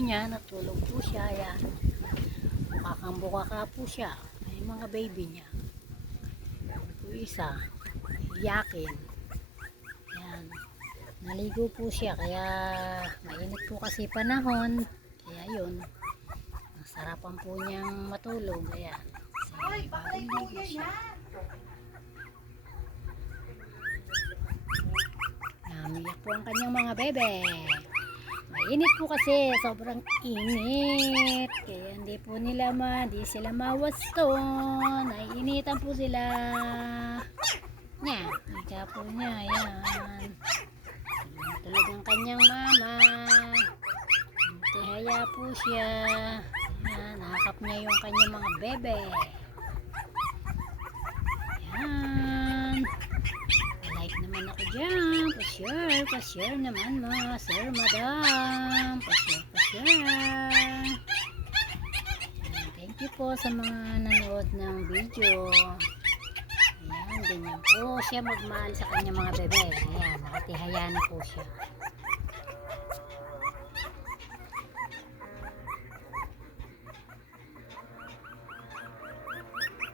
niya, natulog po siya. Ayan. Bukakang-bukaka po siya. Ay mga baby niya. Po isa, iyakin. Ayan. Naligo po siya kaya mainit po kasi panahon. Kaya yun, masarapan po niyang matulog. Ayan. Kasi bagong ligo siya. Namiyak po ang kanyang mga bebe. Mainit po kasi, sobrang init. Kaya hindi po nila di sila mawasto. Naiinitan po sila. Nya, ika po niya, ayan. Tulog ang kanyang mama. Tihaya po siya. Ayan, nakakap niya yung kanyang mga bebe. Ayan. Like naman ako dyan. Pa-share naman mga sir, madam. Pa-share. Thank you po sa mga nanood ng video. Ayan, ganyan po siya magmahal sa kanya mga bebe. Ayan, nakatihaya na po siya.